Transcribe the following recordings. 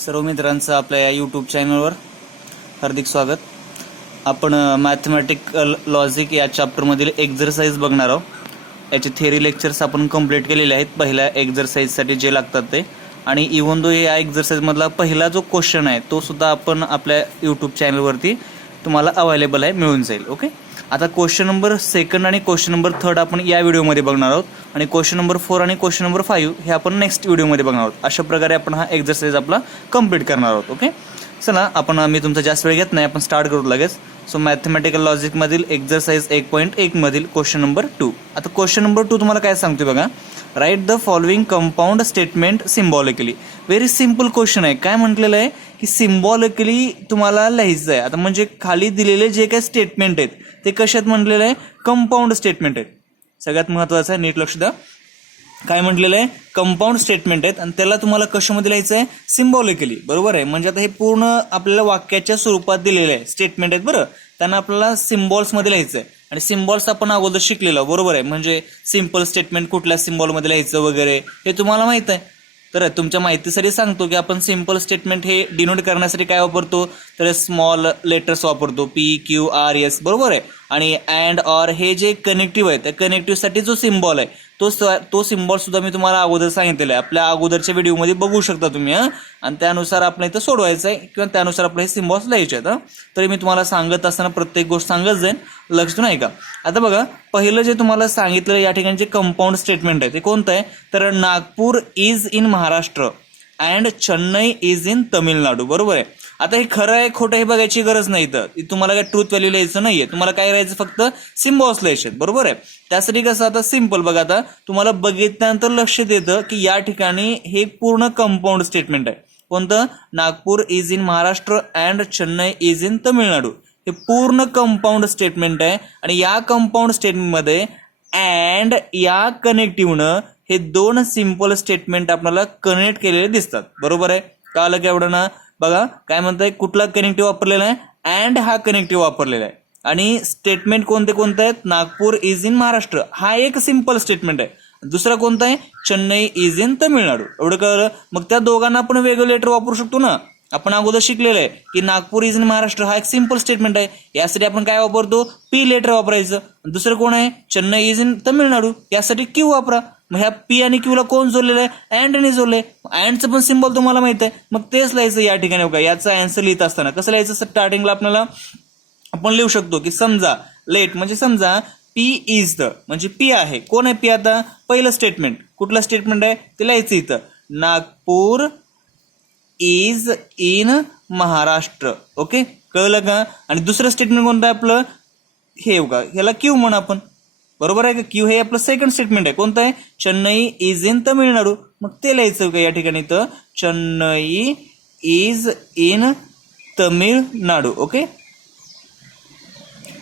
सर्व मित्रांचं आपल्या या यूट्यूब चॅनलवर हार्दिक स्वागत. आपण मॅथमॅटिकल लॉजिक या चॅप्टरमधील एक्झरसाइज बघणार आहोत. याचे थिअरी लेक्चर्स आपण कंप्लीट केलेले आहेत पहिल्या एक्झरसाइजसाठी जे लागतात ते, आणि इव्हन दो या एक्झरसाइजमधला पहिला जो क्वेश्चन आहे तो सुद्धा आपण आपल्या यूट्यूब चॅनलवरती तुम्हाला अवेलेबल आहे, मिळून जाईल. ओके, आता क्वेश्चन नंबर 2 आणि क्वेश्चन नंबर 3 आपण या व्हिडिओमध्ये बघणार आहोत, आणि क्वेश्चन नंबर 4 आणि क्वेश्चन नंबर 5 हे आपण नेक्स्ट व्हिडिओमध्ये बघणार आहोत. अशा प्रकारे आपण हा एक्झरसाइज आपला कंप्लीट करणार आहोत. ओके, चला आपण मी तुमचा जास्त वेळ घेत नाही, आपण स्टार्ट करू लगेच. सो मॅथमॅटिकल लॉजिकमधील एक्झरसाइज 1.1 मधील क्वेश्चन नंबर 2. आता क्वेश्चन नंबर 2 तुम्हाला काय सांगते बघा. Write the following compound statement symbolically. Very simple question आहे. काय म्हटलेलं आहे की सिम्बॉलिकली तुम्हाला लिहायचं आहे. आता म्हणजे खाली दिलेले जे काही स्टेटमेंट आहेत ते कशात म्हटलेलं आहे, कंपाऊंड स्टेटमेंट आहेत. सगळ्यात महत्त्वाचं आहे, नीट लक्ष द्या. काय म्हटलेलं आहे, कंपाऊंड स्टेटमेंट आहेत, आणि त्याला तुम्हाला कशामध्ये लिहायचं आहे, सिम्बॉलिकली. बरोबर आहे. म्हणजे आता हे पूर्ण आपल्याला वाक्याच्या स्वरूपात दिलेले आहे स्टेटमेंट आहेत. बरं, त्यांना आपल्याला सिम्बॉल्समध्ये लिहायचं आहे, आणि सिम्बॉल्स आपण अगोदर शिकलेलो. बरोबर आहे. म्हणजे सिम्पल स्टेटमेंट कुठल्या सिम्बॉलमध्ये लिहायचं वगैरे हे तुम्हाला माहित आहे. तर तुमच्या माहितीसाठी सांगतो की आपण सिम्पल स्टेटमेंट हे डिनोट करण्यासाठी काय वापरतो, तर स्मॉल लेटर्स वापरतो, PQRS. बरोबर आहे. आणि अँड ऑर हे जे कनेक्टिव्ह आहे, त्या कनेक्टिव्हसाठी जो सिम्बॉल आहे तो सिम्बॉल सुद्धा मी तुम्हाला अगोदर सांगितलेला आहे. आपल्या अगोदरच्या व्हिडिओमध्ये बघू शकता तुम्ही. आणि त्यानुसार आपण इथं सोडवायचं आहे, किंवा त्यानुसार आपले हे सिम्बॉल्स लिहायचे आहेत. तरी मी तुम्हाला सांगत असताना प्रत्येक गोष्ट सांगत जाईन, लक्ष नाही का. आता बघा, पहिलं जे तुम्हाला सांगितलं या ठिकाणी जे कंपाऊंड स्टेटमेंट आहे ते कोणतं आहे, तर Nagpur is in Maharashtra and Chennai is in Tamil Nadu. बरोबर आहे. आता हे खरं आहे खोटं हे बघायची गरज नाही. तर तुम्हाला काय ट्रूथ व्हॅल्यू लिहायचं नाहीये, तुम्हाला काय लिहायचं, फक्त सिम्बॉल्स लिहायचे. बरोबर आहे. त्यासाठी कसं, आता सिम्पल बघा, आता तुम्हाला बघितल्यानंतर लक्षात येतं की या ठिकाणी हे पूर्ण कंपाऊंड स्टेटमेंट आहे. कोणतं, Nagpur is in Maharashtra and Chennai is in Tamil Nadu. हे पूर्ण कंपाऊंड स्टेटमेंट आहे, आणि या कंपाऊंड स्टेटमेंटमध्ये अँड या कनेक्टिव्हनं हे दोन सिम्पल स्टेटमेंट आपल्याला कनेक्ट केलेले दिसतात. बरोबर आहे. कळलं का एवढं ना. बघा काय म्हणताय, कुठला कनेक्टिव्ह वापरलेला आहे, अँड हा कनेक्टिव्ह वापरलेला आहे. आणि स्टेटमेंट कोणते कोणते आहेत, नागपूर इज इन महाराष्ट्र हा एक सिम्पल स्टेटमेंट आहे. दुसरा कोणता आहे, चेन्नई इज इन तमिळनाडू. एवढं कळलं. मग त्या दोघांना आपण वेगळं लेटर वापरू शकतो ना. आपण अगोदर शिकलेलं आहे की नागपूर इज इन महाराष्ट्र हा एक सिम्पल स्टेटमेंट आहे, यासाठी आपण काय वापरतो, P लेटर वापरायचं. दुसरं कोण आहे, चेन्नई इज इन तमिळनाडू, यासाठी Q वापरा. मग ह्या P आणि Q ला कोण जोडलेलं आहे, अँडने जोडले. अँडचं पण सिम्बॉल तुम्हाला माहित आहे, मग तेच लिहायचं या ठिकाणी. बघा, याचा आन्सर लिहित असताना कसं लिहायचं, स्टार्टिंगला आपल्याला आपण लिहू शकतो की समजा लेट म्हणजे समजा P इज द म्हणजे P आहे. कोण आहे P, आता पहिलं स्टेटमेंट कुठलं स्टेटमेंट आहे ते लिहायचं इथं, Nagpur is in Maharashtra. Okay, कळलं का. आणि दुसरं स्टेटमेंट कोणतं आहे आपलं, हे बघा, ह्याला Q म्हणा आपण. बरोबर आहे का. Q हे आपलं सेकंड स्टेटमेंट आहे. कोणतं आहे, चेन्नई इज इन तमिळनाडू. मग ते लिहायचं का या ठिकाणी, तर Chennai is in Tamil Nadu. Okay,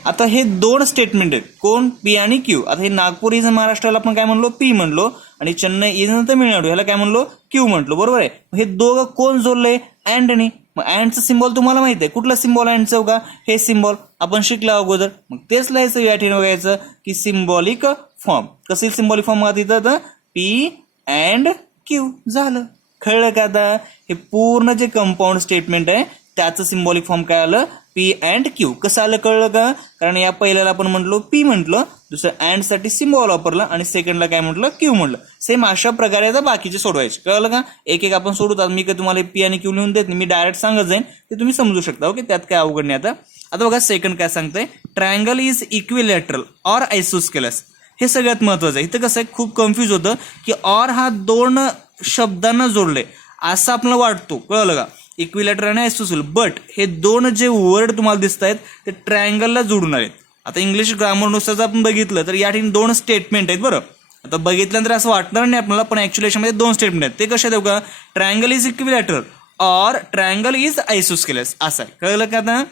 आता हे दोन स्टेटमेंट आहेत, कोण, P आणि Q. आता हे नागपूर इज इन महाराष्ट्राला आपण काय म्हणलो, P म्हणलो, आणि चेन्नई इज इन तमिळनाडू ह्याला काय म्हणलो, Q म्हटलो. बरोबर आहे. हे दोघं कोण जोडले, अँडनी. मग अँडचं सिम्बॉल तुम्हाला माहित आहे, कुठला सिम्बॉल अँडचं का, हे सिम्बॉल आपण शिकला अगोदर. मग तेच लिहायचं या ठिकाणी, बघायचं की सिम्बॉलिक फॉर्म. कसं सिम्बॉलिक फॉर्म तिथं P अँड Q झालं. कळलं का. आता हे पूर्ण जे कंपाऊंड स्टेटमेंट आहे त्याचं सिम्बॉलिक फॉर्म काय आलं, P अँड Q. कसं आलं, कळलं का. कारण या पहिल्याला आपण म्हटलो P म्हटलं, दुसरं अँड साठी सिम्बॉल वापरलं, आणि सेकंडला काय म्हटलं, Q म्हटलं. सेम अशा प्रकारे आता बाकीचे सोडवायचे. कळलं का. एक एक आपण सोडवतात. मी काय तुम्हाला P आणि Q लिहून देत नाही, मी डायरेक्ट सांगत जाईन, ते तुम्ही समजू शकता. ओके, त्यात काय अवघड नाही. आता बघा सेकंड काय सांगतंय, ट्रायंगल इज इक्विलॅटरल ऑर आयसोस्केलस. हे सगळ्यात महत्वाचं आहे. इथं कसं आहे, खूप कन्फ्युज होतं की ऑर हा दोन शब्दांना जोडले असं आपल्याला वाटतो. कळलं का. इक्विलॅटरल आणि आयसोस्केलस, बट हे दोन जे वर्ड तुम्हाला दिसत आहेत ते ट्रायंगलला जोडून आहेत. आता इंग्लिश ग्रामरनुसार जर आपण बघितलं तर या ठिकाणी दोन स्टेटमेंट आहेत. बरं, आता बघितल्यानंतर असं वाटणार नाही आपल्याला, पण ऍक्च्युअली याच्यामध्ये दोन स्टेटमेंट आहेत. ते कशा देऊ का, triangle is equilateral or triangle is isosceles असं आहे. कळलं का. आता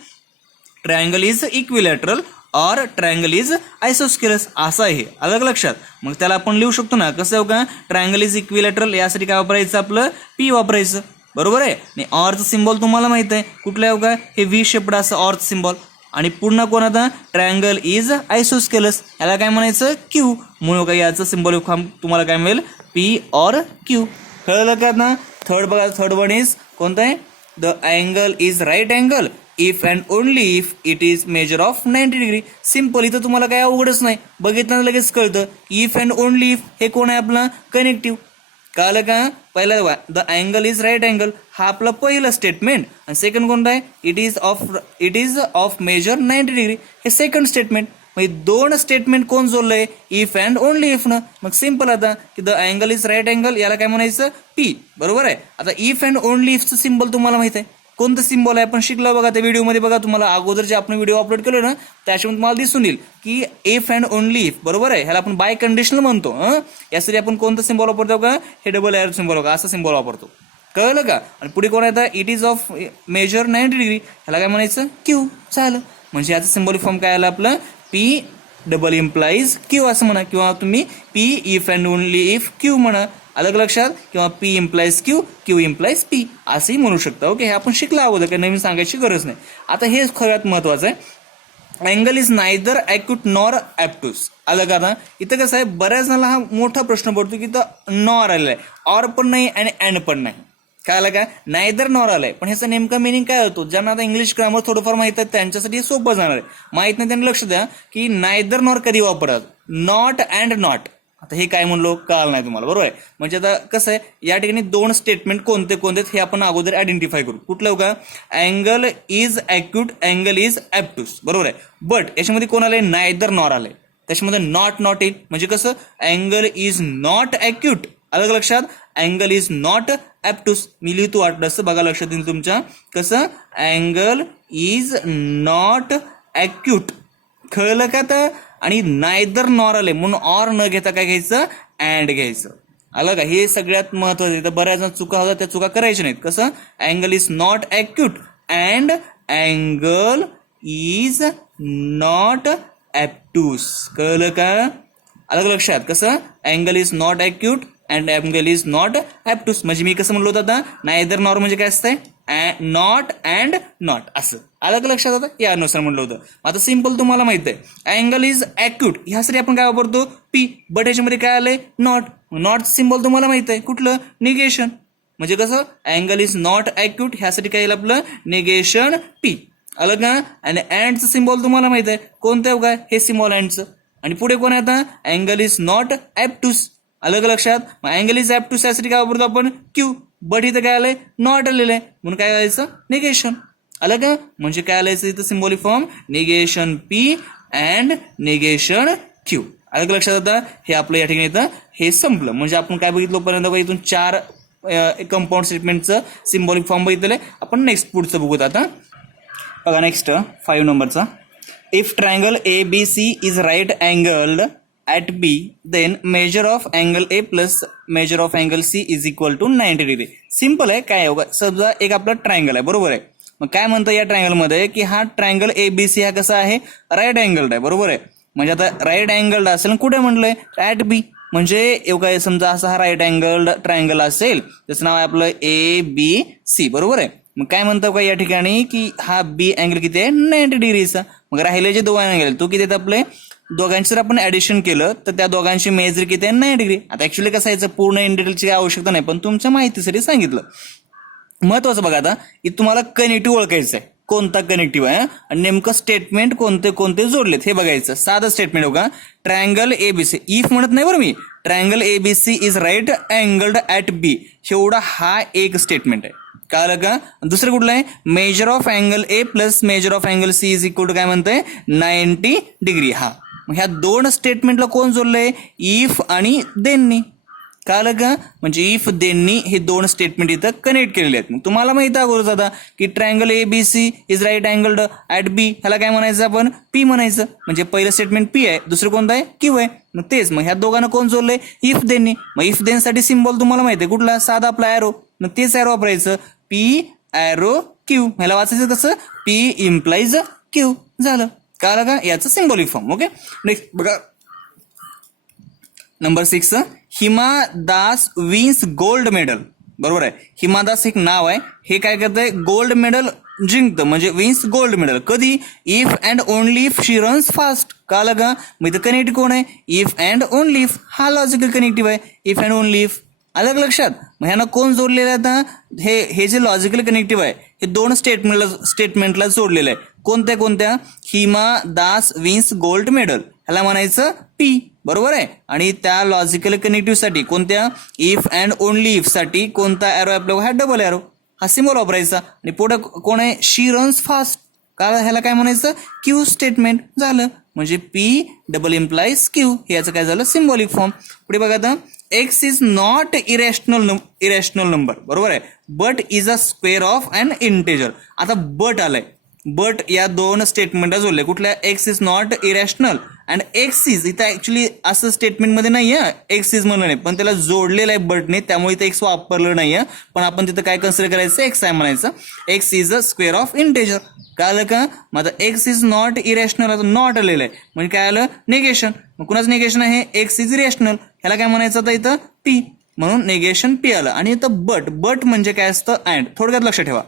triangle is equilateral or triangle is isosceles असं आहे. अलग लक्षात. मग त्याला आपण लिहू शकतो ना, कसं का, ट्रायंगल इज इक्विलॅटरल यासाठी काय वापरायचं, आपलं P वापरायचं. बरोबर आहे. आणि ऑरचं सिम्बॉल तुम्हाला माहित आहे कुठलं आहे का, हे V शेप्ड असं ऑरचं सिम्बॉल. आणि पुन्हा कोण, आता ट्रायंगल इज आयसोस्केलस याला काय म्हणायचं, Q. म्हणून का याचं सिम्बॉलिक फॉर्म तुम्हाला काय मिळेल, P और Q. कळलं का ना. थर्ड बघा, थर्ड वन इज कोणतं आहे, the angle is right angle if and only if it is measure of 90 degree. Simple, इथं तुम्हाला काय अवघडच नाही, बघितलं लगेच कळतं. इफ अँड ओनली इफ हे कोण आहे आपलं कनेक्टिव्ह. कळलं का? पहिला the angle is right angle हा आपलं पहिलं स्टेटमेंट, आणि सेकंड कोणतं आहे, it is of measure 90 degree हे सेकंड स्टेटमेंट. मग दोन स्टेटमेंट कोण जोडलंय, इफ अँड ओनली इफ न. मग सिम्पल आता की the angle is right angle याला काय म्हणायचं, पी. बरोबर आहे. आता इफ अँड ओनली इफचं सिम्बॉल तुम्हाला माहित आहे कोणतं सिम्बॉल आहे, आपण शिकलो बघा त्या व्हिडिओमध्ये. बघा तुम्हाला अगोदर जे आपण व्हिडिओ अपलोड केलो ना त्याच्यामध्ये तुम्हाला दिसून येईल की इफ अँड ओनली इफ. बरोबर आहे. ह्याला आपण बाय कंडिशनल म्हणतो. यासाठी आपण कोणतं सिम्बॉल वापरतो का, हे डबल एरो सिम्बॉल का असं सिम्बॉल वापरतो. कळलं का? आणि पुढे कोण येतं, it is of measure 90 degree ह्याला काय म्हणायचं, क्यू. झालं. म्हणजे याचं सिम्बॉलिक फॉर्म काय आलं आपलं, पी डबल इम्प्लाइज क्यू असं म्हणा, किंवा तुम्ही P if and only if Q म्हणा. अलग लक्षात. किंवा P implies Q, Q implies P असंही म्हणू शकता. ओके, हे आपण शिकलं अगोदर, काही नवीन सांगायची गरज नाही. आता हे सगळ्यात महत्वाचं आहे, angle is neither acute nor obtuse. अलग. आता इथं कसं आहे, बऱ्याच जणांना हा मोठा प्रश्न पडतो की इथं नॉर आलेला आहे, ऑर पण नाही आणि अँड पण नाही. काय आलं का, नायदर नॉर आलाय, पण ह्याचा नेमका मिनिंग काय होतो, ज्यांना आता इंग्लिश ग्रामर थोडंफार माहित आहे त्यांच्यासाठी सोपं जाणार आहे. माहित नाही त्यांनी लक्ष द्या की नायदर नॉर कधी वापरतात, नॉट अँड नॉट. आता हे काय म्हणलो कळलं नाही तुम्हाला. बरोबर आहे. म्हणजे आता कसं आहे, या ठिकाणी दोन स्टेटमेंट कोणते कोणते हे आपण अगोदर आयडेंटिफाय करू. कुठलं का, angle is acute, angle is obtuse. बरोबर आहे. बट याच्यामध्ये कोण आलंय, नायदर नॉर आलंय, त्याच्यामध्ये नॉट येईल. म्हणजे कसं, अँगल इज नॉट ॲक्यूट. अलग लक्षात. Angle is not obtuse. मी लिहितो वाटलं असं, बघा लक्षात येईल तुमच्या. कसं, अँगल इज नॉट ॲक्यूट. कळलं का? तर आणि नायदर नॉर आले म्हणून ऑर न घेता काय घ्यायचं, अँड घ्यायचं. आलं का? हे सगळ्यात महत्वाचं. तर बऱ्याच जण चुका होतात, त्या चुका करायच्या नाहीत. कसं, angle is not acute and angle is not obtuse. कळलं का? अलग लक्षात. कसं, angle is not acute and angle is not obtuse. म्हणजे मी कसं म्हणलो होतं आता, नायदर नॉर म्हणजे काय असतंय, नॉट अँड नॉट असं. अलग लक्षात. आता यानुसार म्हणलं होतं. आता सिम्पल तुम्हाला माहित आहे, अँगल इज ॲक्यूट ह्यासाठी आपण काय वापरतो, पी. बट ह्याच्यामध्ये काय आलंय, नॉट. नॉट सिम्बॉल तुम्हाला माहित आहे कुठलं, निगेशन. म्हणजे कसं, अँगल इज नॉट ॲक्यूट ह्यासाठी काय येईल आपलं, निगेशन पी. अलग ना. आणि अँडचं सिम्बॉल तुम्हाला माहित आहे कोणतं, काय हे सिम्बॉल अँडचं. आणि पुढे कोण आहे आता, अँगल इज नॉट ॲप्टूस. अलग लक्षात. मग अँगल इज ॲप्टूस यासाठी काय वापरतो आपण, क्यू. बट इथं काय आलंय, नॉट आलेलं आहे म्हणून काय करायचं, निगेशन. अलग. म्हणजे काय आलायचं इथं symbolic form, negation P and negation Q. अलग लक्षात. आता हे आपलं या ठिकाणी येतं, हे संपलं. म्हणजे आपण काय बघितलं पर्यंत, इथून 4 कंपाऊंड स्टेटमेंटचं सिम्बॉलिक फॉर्म बघितलेलं. आपण नेक्स्ट पुढचं बघूत आता. बघा नेक्स्ट 5 नंबरचा, if triangle ABC is right angled at B, then measure of angle A plus measure of angle C is equal to 90 degree. Simple आहे. काय आहे, समजा एक आपला ट्रायंगल आहे. बरोबर आहे. मग काय म्हणतं या ट्रायंगलमध्ये की हा ट्रायंगल ABC हा कसा आहे, राईट अँगल्ड आहे. बरोबर आहे. म्हणजे आता राईट अँगल्ड असेल कुठे म्हणलंय, ॲट बी. म्हणजे काय, समजा असा हा राईट अँगल्ड ट्रायंगल असेल, त्याचं नाव आहे आपलं ABC. बरोबर आहे. मग काय म्हणतो का या ठिकाणी की हा बी अँगल किती आहे, 90 डिग्रीचा. मग राहिले जे 2 अँगल तो किती आहेत आपले, दोघांची जर आपण ऍडिशन केलं तर त्या दोघांची मेजर किती आहे, 90 डिग्री. आता ऍक्च्युली कसं यायचं, पूर्ण इन डिटेलची आवश्यकता नाही, पण तुमच्या माहितीसाठी सांगितलं. महत्वाचं बघा, आता इथं तुम्हाला कनेक्टिव्ह ओळखायचं आहे, कोणता कनेक्टिव्ह आहे आणि नेमकं स्टेटमेंट कोणते कोणते जोडलेत हे बघायचं. साधं स्टेटमेंट बघा, ट्रायंगल ABC, इफ म्हणत नाही बरं मी, triangle ABC is right angled at B, एवढा हा एक स्टेटमेंट आहे. कळलं का? दुसरं कुठलं आहे, measure of angle A plus measure of angle C is equal to काय म्हणतंय, 90 डिग्री. हा ह्या 2 स्टेटमेंटला कोण जोडलंय, इफ आणि देननी. कळलं का? म्हणजे इफ देननी हे 2 स्टेटमेंट इथं कनेक्ट केलेले आहेत. मग तुम्हाला माहिती आहे अगोदर आता की triangle ABC is right angled at B, ह्याला काय म्हणायचं आपण, पी म्हणायचं. म्हणजे पहिलं स्टेटमेंट पी आहे, दुसरं कोणतं आहे, क्यू आहे. मग तेच, मग ह्या दोघांना कोण जोडलंय, इफ देननी. मग इफ देन साठी सिम्बॉल तुम्हाला माहिती आहे कुठला, साधा आपला ॲरो. मग तेच ॲरो वापरायचं, पी ॲरो क्यू. ह्याला वाचायचं कसं, पी इम्प्लाइज क्यू. झालं. कळलं का? याचं सिम्बॉलिक फॉर्म. ओके. नेक्स्ट बघा, number 6, Hima Das wins gold medal. बरोबर आहे. हिमा दास एक नाव आहे, हे काय करतंय, गोल्ड मेडल जिंकतं, म्हणजे विन्स गोल्ड मेडल. कधी, if and only if she runs fast. कळलं का? मग इथं कनेक्टिव्ह कोण आहे, इफ अँड ओनली इफ. हा लॉजिकल कनेक्टिव्ह आहे, इफ अँड ओनली इफ. अलग लक्षात. मग ह्यांना कोण जोडलेलं आहे आता? हे जे लॉजिकल कनेक्टिव्ह आहे हे दोन स्टेटमेंटला जोडलेलं आहे. कोणत्या? Hima Das wins gold medal, ह्याला म्हणायचं पी. बरोबर आहे. आणि त्या लॉजिकल कनेक्टिव्हसाठी कोणत्या? इफ अँड ओनली इफ साठी कोणता एरो आपल्याला? हा डबल एरो, हा सिम्बॉल वापरायचा. आणि पुढे कोण आहे? शी रन्स फास्ट, का ह्याला काय म्हणायचं? क्यू स्टेटमेंट झालं. म्हणजे पी डबल इम्प्लाइज क्यू, हे याचं काय झालं? Symbolic form. पुढे बघा आता, x is not irrational number. बरोबर आहे. But is a square of an integer. आता बट आलाय, बट या दोन स्टेटमेंटला जोडले. कुठल्या? X is not irrational and x is, इथं ऍक्च्युली असं स्टेटमेंटमध्ये नाही आहे एक्स इज म्हणून नाही, पण त्याला जोडलेलं आहे बटने, त्यामुळे इथं एक्स वापरलं नाही आहे. पण आपण तिथं काय कन्सिडर करायचं? एक्स आहे म्हणायचं. X is a square of integer. काय आलं का? मग आता एक्स इज नॉट इरेशनल, आता नॉट आलेलं आहे म्हणजे काय आलं? निगेशन. मग कुणाचं निगेशन आहे? एक्स इज इरेशनल, ह्याला काय म्हणायचं आता इथं? पी, म्हणून निगेशन पी आलं. आणि इथं बट म्हणजे काय असतं? अँड. थोडक्यात लक्षात ठेवा.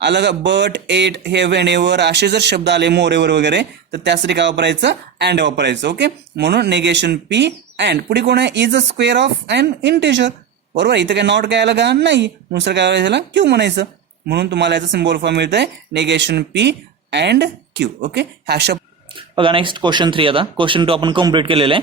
आलं का? बट, एट, हे, वेनेवर असे जर शब्द आले मोरेवर वगैरे तर त्यासाठी काय वापरायचं? अँड वापरायचं. ओके. म्हणून निगेशन पी अँड. पुढे कोण आहे? Is a square of an integer. बरोबर. इथं काय नॉट काय आलं का? नाही. नुसतं काय करायचं? क्यू म्हणायचं. म्हणून तुम्हाला याचं सिम्बॉल फॉर्म मिळतंय negation P and Q. Okay. ह्या शब्द बघा. Next question 3. आता क्वेश्चन 2 आपण कम्प्लीट केलेलं आहे.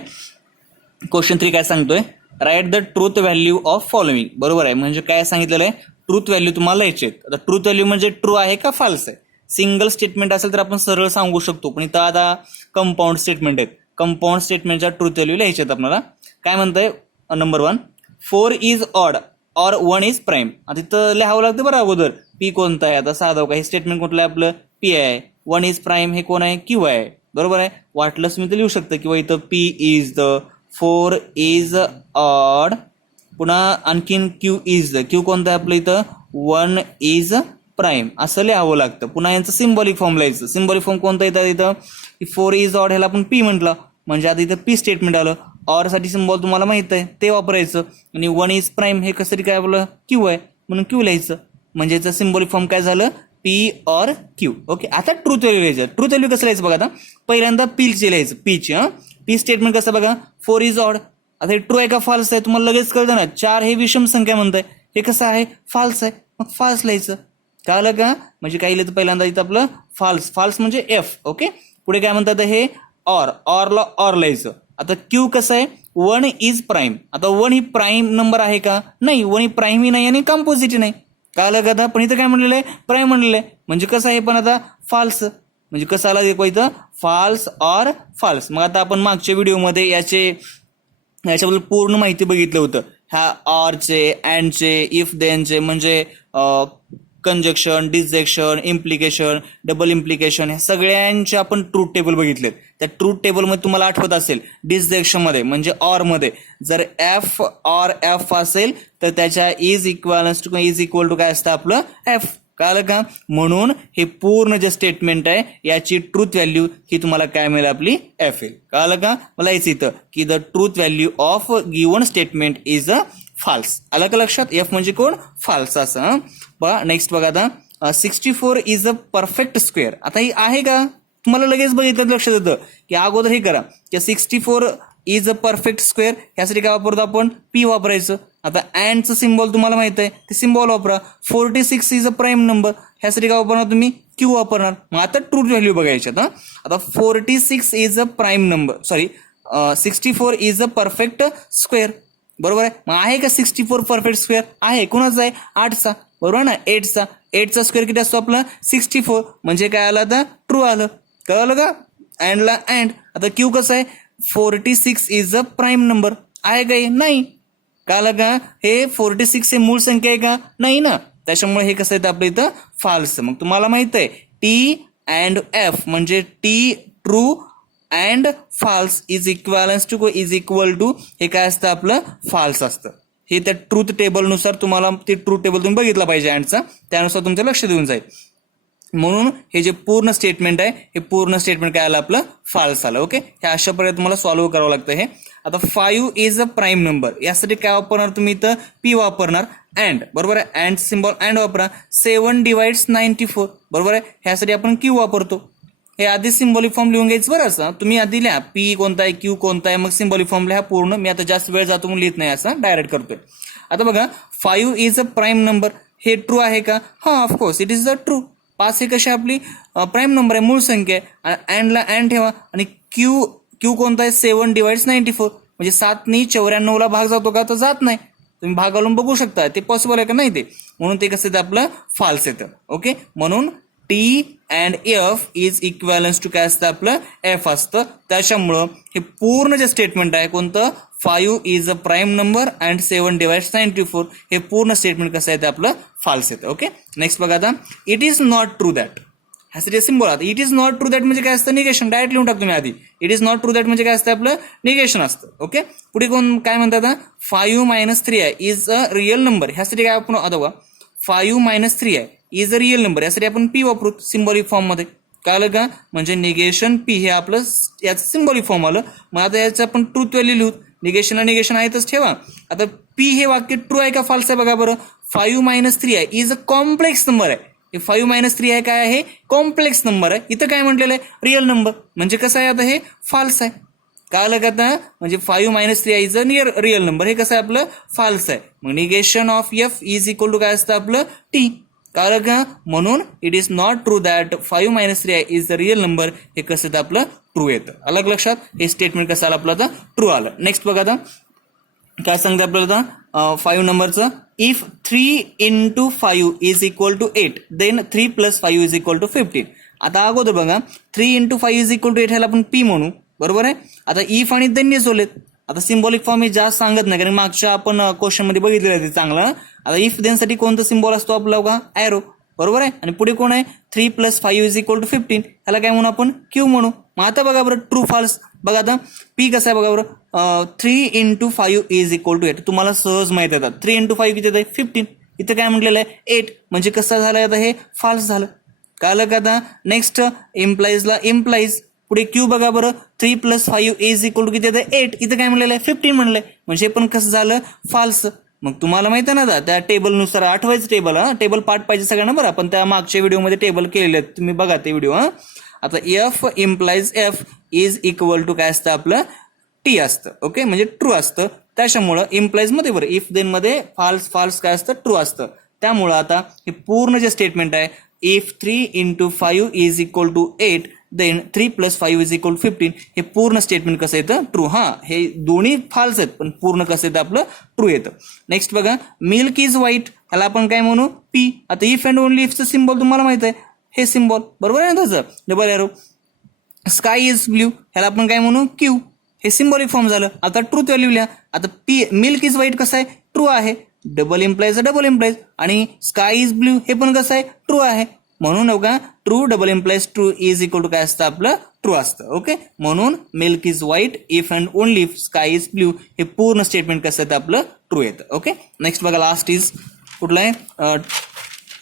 क्वेश्चन 3 काय सांगतोय? Write the truth value of following. बरोबर आहे. म्हणजे काय सांगितलेलं आहे? ट्रूथ व्हॅल्यू तुम्हाला लिहायचे आहेत. आता ट्रूथ व्हॅल्यू म्हणजे ट्रू आहे का फॉल्स आहे. सिंगल स्टेटमेंट असेल तर आपण सरळ सांगू शकतो, पण इथं आता कंपाऊंड स्टेटमेंट आहेत. कंपाऊंड स्टेटमेंटच्या ट्रूथ व्हॅल्यू लिहायचे आहेत आपल्याला. काय म्हणतंय? नंबर 1, 4 इज ऑड और 1 इज प्राईम. आता इथं लिहावं लागतं बरं अगोदर. पी कोणता आहे? आता साधव का? हे स्टेटमेंट कुठलं आहे आपलं? पी आहे. 1 इज प्राईम हे कोण आहे? क्यू आहे. बरोबर आहे. वाटलंच मी तर लिहू शकतं किंवा इथं P is the, 4 is odd, पुन्हा आणखीन क्यू इज द. क्यू कोणता आहे आपलं इथं? 1 इज प्राईम असं लिहावं लागतं. पुन्हा यांचं सिम्बॉलिक फॉर्म लिहायचं. सिम्बॉलिक फॉर्म कोणतं येतं इथं? 4 इज ऑड, ह्याला आपण पी म्हटलं म्हणजे आता इथं पी स्टेटमेंट आलं. ऑर साठी सिम्बॉल तुम्हाला माहित आहे ते वापरायचं. आणि 1 इज प्राईम हे कसं काय आपलं? क्यू आहे म्हणून क्यू लिहायचं. म्हणजे याचं सिम्बॉलिक फॉर्म काय झालं? P or Q. ओके. आता ट्रूथ व्हॅल्यू लिहायचं. ट्रूथ व्हॅल्यू कसं लिहायचं बघा. आता पहिल्यांदा पीचे लिहायचं. पीची पी स्टेटमेंट कसं बघा? 4 इज ऑड. आता हे ट्रू आहे का फॉल्स आहे? तुम्हाला लगेच कळतं ना. 4 हे विषम संख्या म्हणताय, हे कसं आहे? फॉल्स आहे. मग फॉल्स लिहायचं. कळलं का? म्हणजे काय लिहिलं पहिल्यांदा इथं आपलं फॉल्स म्हणजे एफ. ओके. पुढे काय म्हणतात? हे ऑरला ऑर लिहायचं. आता क्यू कसं आहे? 1 इज प्राईम. आता 1 ही प्राईम नंबर आहे का? नाही. 1 ही प्राईम ही नाही आणि कंपोजिट नाही. कळलं का? आता पण इथं काय म्हणलेलं आहे? प्राईम म्हणलेलं आहे. म्हणजे कसं आहे? पण आता फॉल्स. म्हणजे कसं आला देखो इथं? False or false. मग आता आपण मागच्या व्हिडिओमध्ये याच्याबद्दल पूर्ण माहिती बघितलं होतं. ह्या ऑरचे, अँडचे, इफ देनचे म्हणजे कंजक्शन, डिसजेक्शन, इम्प्लिकेशन, डबल इम्प्लिकेशन, ह्या सगळ्यांचे आपण ट्रूथ टेबल बघितलेत. त्या ट्रूथ टेबलमध्ये तुम्हाला आठवत असेल डिसजेक्शन मध्ये म्हणजे ऑर मध्ये जर एफ ऑर एफ असेल तर त्याच्या इज इक्वल टू काय असतं आपलं? एफ. कळलं का? म्हणून हे पूर्ण जे स्टेटमेंट आहे याची ट्रूथ व्हॅल्यू ही तुम्हाला काय मिळेल? आपली एफ येईल. कळलं का? मला यायचं इथं की the truth value of given statement is a false. आलं का लक्षात? एफ म्हणजे कोण? फॉल्स असं. बघा नेक्स्ट बघा आता 64 इज अ परफेक्ट स्क्वेअर. आता ही आहे का? तुम्हाला लगेच बघितलं लक्षात येतं की अगोदर हे करा की 64 इज अ परफेक्ट स्क्वेअर. ह्यासाठी काय वापरतो आपण? पी वापरायचं. आता अँडचं सिम्बॉल तुम्हाला माहित आहे ते सिम्बॉल वापरा. 46 इज अ प्राईम नंबर. ह्यासाठी काय वापरणार तुम्ही? क्यू वापरणार. मग आता ट्रूथ व्हॅल्यू बघायच्यात. आता 46 is a prime number, 64 is a perfect square. बरोबर आहे. मग आहे का 64 परफेक्ट स्क्वेअर? आहे. कुणाचा आहे? 8चा. बरोबर ना? 8चा स्क्वेअर किती असतो आपला? 64. म्हणजे काय आलं? आता ट्रू आलं. कळलं का? अँडला अँड. आता क्यू कसं आहे? 46 इज अ प्राईम नंबर. आहे का? नाही. कळलं का? हे 46 हे मूळ संख्या आहे का? नाही ना. त्याच्यामुळे हे कसं येतं आपलं इथं? फॉल्स. मग तुम्हाला माहित आहे टी अँड एफ म्हणजे T true and false is equal to हे काय असतं आपलं? फॉल्स असतं. हे त्या ट्रूथ टेबलनुसार तुम्हाला ते ट्रूथ टेबल तुम्ही बघितला पाहिजे अँडचा, त्यानुसार तुमचं लक्ष देऊन जाईल. म्हणून हे जे पूर्ण स्टेटमेंट आहे हे पूर्ण स्टेटमेंट काय आलं? आपलं फॉल्स आलं. ओके. हे अशा प्रकारे तुम्हाला सॉल्व्ह करावं लागतं हे. आता 5 इज अ प्राईम नंबर. यासाठी काय वापरणार तुम्ही? इथं पी वापरणार. अँड. बरोबर आहे. अँड सिम्बॉल अँड वापरा. 7 डिवाइड्स 94. बरोबर आहे. ह्यासाठी आपण क्यू वापरतो. हे आधी सिम्बॉलिक फॉर्म लिहून घ्यायचं बरं. असं तुम्ही आधी लिहा पी कोणता आहे, क्यू कोणता आहे, मग सिम्बॉलिक फॉर्म लिहा पूर्ण. मी आता जास्त वेळ जातो म्हणून लिहित नाही, असं डायरेक्ट करतोय. आता बघा 5 इज अ प्राईम नंबर, हे ट्रू आहे का? हा, of course it is the true. 5 हे कशी आपली प्राईम नंबर आहे, मूळ संख्या आहे. अँडला अँड ठेवा आणि क्यू कोणता आहे? 7 डिवाइड्स 94, म्हणजे 7नी 94ला भाग जातो का? तर जात नाही. तुम्ही भाग घालून बघू शकता ते पॉसिबल आहे का नाही ते, म्हणून ते कसं येतं आपलं फॉल्स येतं. ओके, म्हणून T and F is equivalence to काय असतं? आपलं एफ असतं. त्याच्यामुळं हे पूर्ण जे स्टेटमेंट आहे कोणतं? 5 is a prime number and 7 divides 94, हे पूर्ण स्टेटमेंट कसं येतं? आपलं फॉल्स येतं. ओके, नेक्स्ट बघा आता, it is not true that. ह्यासाठी सिम्बॉल आता it is not true that म्हणजे काय असतं? निगेशन. डायरेक्ट लिहून टाकतो मी आधी. It is not true that म्हणजे काय असतं? आपलं निगेशन असतं. ओके, पुढे कोण काय म्हणतात? 5 - 3i is a real number. ह्यासाठी काय आपण आता बघा 5 - 3i is a real number, यासाठी आपण पी वापरू सिम्बॉलिक फॉर्म मध्ये. कळलं का? म्हणजे निगेशन पी हे आपलं याचं सिम्बॉलिक फॉर्म आलं. मग आता याचं आपण ट्रूथ व्हॅल्यू लिहू. निगेशनला निगेशन आहेतच ठेवा. आता पी हे वाक्य ट्रू आहे का फॉल्स आहे बघा बरं. 5 - 3i is a complex number आहे. 5 - 3 आहे काय आहे? कॉम्प्लेक्स नंबर आहे. इथं काय म्हटलेलं आहे? रिअल नंबर, म्हणजे कसं आहे आता हे फॉल्स आहे. कळलं का आता? म्हणजे 5 - 3i is a real number, हे कसं आहे? आपलं फॉल्स आहे. मग negation of F is equal to काय असतं? आपलं टी. कळलं का? म्हणून it is not true that 5 - 3i is a real number, हे कसं येतं? आपलं ट्रू येतं. अलग लक्षात, हे स्टेटमेंट कसं आलं आपलं आता? ट्रू आलं. नेक्स्ट बघा आता काय सांगते आपल्याला आता 5 नंबरचं. If 3 × 5 is equal to 8 then 3 + 5 is equal to 15. आता अगोदर बघा 3 × 5 इज इक्वल टू 8 ह्याला आपण पी म्हणू, बरोबर आहे. आता इफ आणि देन सोलेत. आता सिम्बॉलिक फॉर्म हे जास्त सांगत नाही, कारण मागच्या आपण क्वेश्चन मध्ये बघितलेलं आहे ते चांगलं. आता इफ देन साठी कोणतं सिम्बॉल असतो आपला बघा? ॲरो, बरोबर आहे. आणि पुढे कोण आहे? 3 + 5 इज इक्वल टू 15, ह्याला काय म्हणू आपण? क्यू म्हणू. मग आता बघा बरं ट्रू फॉल्स बघा. आता पी कसं आहे बघा बरं. 3 × 5 इज इक्वल टू 8, तुम्हाला सहज माहित येतात. 3 × 5 किती येतं? 15. इथं काय म्हटलेलं आहे? 8, म्हणजे कसं झालं आता? हे फॉल्स झालं. कळलं का आता? नेक्स्ट इम्प्लाइजला इम्प्लाइज, पुढे क्यू बघा बरं. 3 + 5 इज इक्वल टू किती येतं? 8. इथं काय म्हणलेलं आहे? 15 म्हणलंय, म्हणजे पण कसं झालं? फॉल्स. मग तुम्हाला माहिती आहे ना त्या टेबलनुसार आठवायचं टेबल. टेबल पार्ट पाहिजे सगळ्यांना बरं. आपण त्या मागच्या व्हिडिओमध्ये टेबल केलेले आहेत, तुम्ही बघा ते व्हिडिओ. आता F implies F is equal to काय असतं? आपलं टी असतं. ओके, म्हणजे ट्रू असतं. त्याच्यामुळं इम्प्लाइज मध्ये बरं इफ देन मध्ये फॉल्स काय असतं? ट्रू असतं. त्यामुळं आता हे पूर्ण जे स्टेटमेंट आहे, if 3 × 5 is equal to 8 then 3 + 5 is equal to 15, हे पूर्ण स्टेटमेंट कसं येतं? ट्रू. हे दोन्ही फॉल्स आहेत, पण पूर्ण कसं येतं? आपलं ट्रू येतं. नेक्स्ट बघा मिल्क इज व्हाईट, ह्याला आपण काय म्हणू? पी. आता इफ अँड ओनली इफचं सिम्बॉल तुम्हाला माहित आहे, हे सिम्बॉल बरोबर आहे ना त्याचं? Double arrow. Sky is blue, ह्याला आपण काय म्हणू? क्यू. हे सिम्बॉलिक फॉर्म झालं. आता ट्रूथ व्हॅल्यू लिहा. आता पी मिल्क इज व्हाईट कसं आहे? ट्रू आहे. डबल इम्प्लाइज आणि स्काय इज ब्ल्यू हे पण कसं आहे? ट्रू आहे. म्हणून बघा true double implies true is equal to काय असतं? आपलं ट्रू असतं. ओके, म्हणून milk is white if and only if sky is blue, हे पूर्ण स्टेटमेंट कसं येतं? आपलं ट्रू येतं. ओके, नेक्स्ट बघा लास्ट इज कुठला आहे?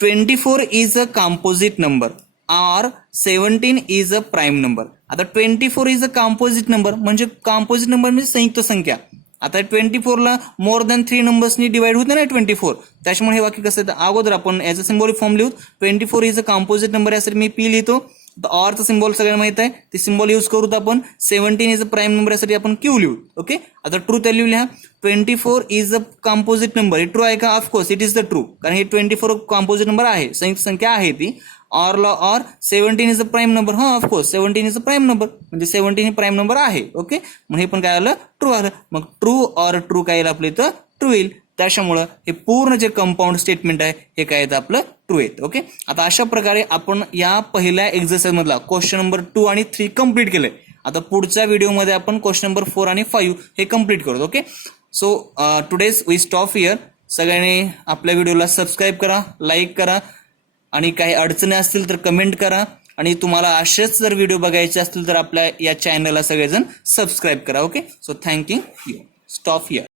24 is a composite number or 17 is a prime number. आता 24 इज अ कॉम्पोजिट नंबर, म्हणजे कॉम्पोजिट नंबर म्हणजे संयुक्त संख्या. आता 24ला मोर दॅन 3 नंबर्सनी डिवाइड होते ना 24, त्याच्यामुळे हे वाक्य कसं येतं? अगोदर आपण याचं सिम्बॉलिक फॉर्म लिहू. 24 इज अ कॉम्पोजिट नंबर, यासाठी मी पी लिहितो. ऑरचा सिम्बॉल सगळ्यांना माहित आहे, ते सिम्बॉल यूज करू. आपण 17 इज अ प्राईम नंबर, यासाठी आपण क्यू लिहू. ओके, आता ट्रू व्हॅल्यू लिहा. 24 इज अ कॉम्पोजिट नंबर, हे ट्रू आहे का? Of course it is the true, कारण हे 24 कॉम्पोजिट नंबर आहे, संयुक्त संख्या आहे ती. ऑरला or 17 is a prime number. Of course 17 is a prime number, म्हणजे 17 ही प्राईम नंबर आहे. ओके, मग हे पण काय आलं? ट्रू आलं. मग ट्रू ऑर ट्रू काय येईल आपलं इथं? ट्रू येईल. त्याच्यामुळं हे पूर्ण जे कंपाऊंड स्टेटमेंट आहे हे काय येतं? आपलं ट्रू येतं. ओके, आता अशा प्रकारे आपण या पहिल्या एक्झरसाइज मधला क्वेश्चन नंबर 2 आणि 3 कम्प्लीट केलंय. आता पुढच्या व्हिडिओमध्ये आपण क्वेश्चन नंबर 4 आणि 5 हे कम्प्लीट करू. Okay, so today's we stop here. सगळ्यांनी आपल्या व्हिडिओला सबस्क्राईब करा, लाईक करा, आणि काही अडचणी असतील तर कमेंट करा. आणि तुम्हाला असेच जर व्हिडिओ बघायचे असतील तर आपल्या या चॅनलला सगळेजण सबस्क्राईब करा. Okay, so thank you. Stop here.